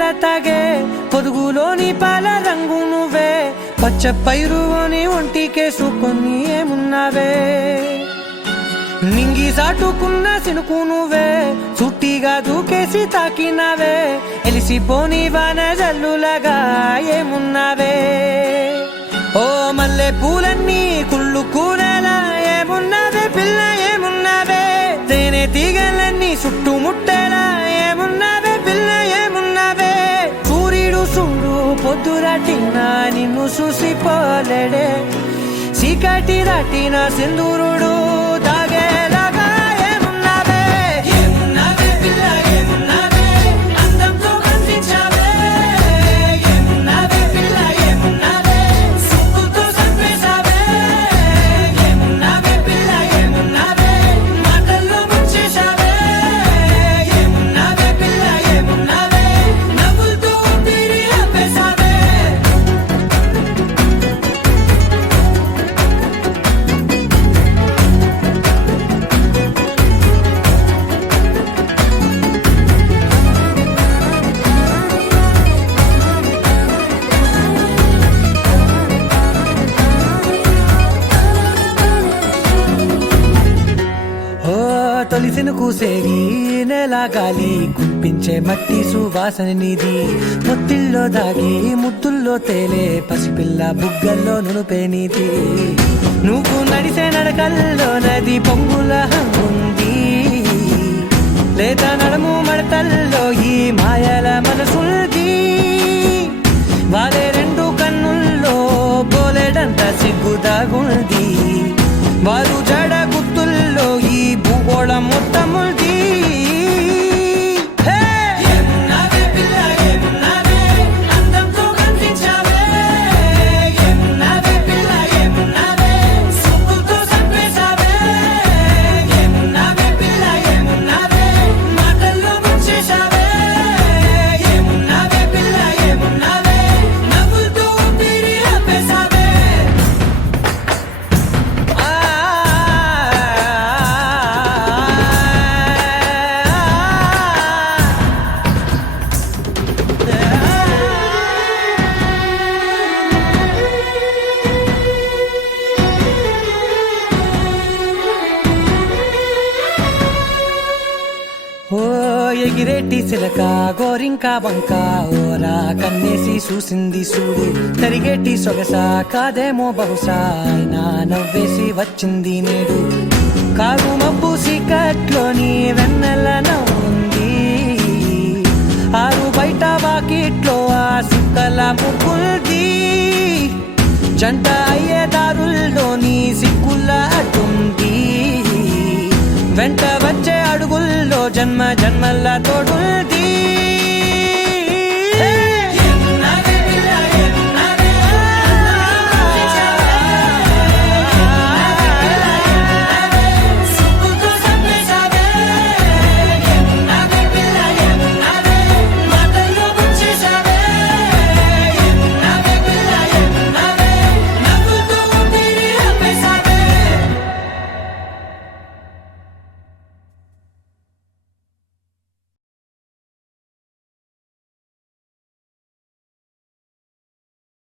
కళ్ళ తాగే పొదుగులోని పాల రంగు నువ్వే పచ్చ పైరుని ఒంటికేసుకొని ఏమున్నావే నింగి సాటుకున్న సినుకు నువ్వే చుట్టిగా దూకేసి తాకినావే ఎలిసిపోని వాన జల్లులగా ఏమున్నావే ఓ మల్లె పూలన్నీ కుళ్ళు కూరలా ఏమున్నావే పిల్ల ఏమున్నావే తేనె తీగలన్నీ చుట్టుముట్టేలా ఏమున్నావే పిల్ల ఏమున్నావే సూర్యుడు చూడు పొద్దురాటిన నిన్ను చూసిపోలేడే చీకటి దాటిన సింధూరుడు తాగేలాగా ఏమున్నావే ఏమున్నావే పిల్ల ఏమున్నావే అందంతో కనిపించావే ఏమున్నావే పిల్ల ఏమున్నావే సుక్కుతో చంపేశావే ఏమున్నావే పిల్ల ఏమున్నావే మాటల్లో ముంచేశావే ఏమున్నావే పిల్ల ఏమున్నావే నవ్వులతో ఊపిరి ఆపేశావే తొలిసిన కూసేగి నెల గాలి కుప్పించే మట్టి సువాసన నిధి ముత్తిల్లో దాగి ముత్తుల్లో తేలే పసిపిల్ల బుగ్గల్లో నునుపే నీతి నువ్వు నడిసే నడకల్లో నది పొంగుల హంగుంది లేదా నడుము మడతల్లో ఈ మాయల మనసుల్ది వారే రెండు కన్నుల్లో పోలేడంత సిగ్గుదాగుంది వారు జడ గుర్తుల్లో ఈ భూగోళం మొత్తముల్ది ఏమున్నావే పిల్ల ఏమున్నావే అందంతో కనిపించావే ఏమున్నావే పిల్ల ఏమున్నావే సుక్కుతో చంపేశావే ఏమున్నావే పిల్ల ఏమున్నావే మాటల్లో ముంచేశావే ఏమున్నావే పిల్ల ఏమున్నావే నవ్వులతో ఊపిరి ఆపేశావే ఓ ఎగిరేటి సిలక గోరింక వంక ఓరా కన్నేసి చూసింది చూడు తరిగేటి సొగస కాదేమో బహుశా అయినా నవ్వేసి వచ్చింది నేడు కారు మబ్బు సీకట్లోని వెన్నెల నవ్వుంది ఆరు బయట వాకిట్లో ఆ సుక్కల ముగ్గుల్ది జంట అయ్యే దారుల్లోని సిగ్గుల అడ్డుంది వెంట వచ్చే అడుగుల్లో జన్మ జన్మల్ల తోడుల్ది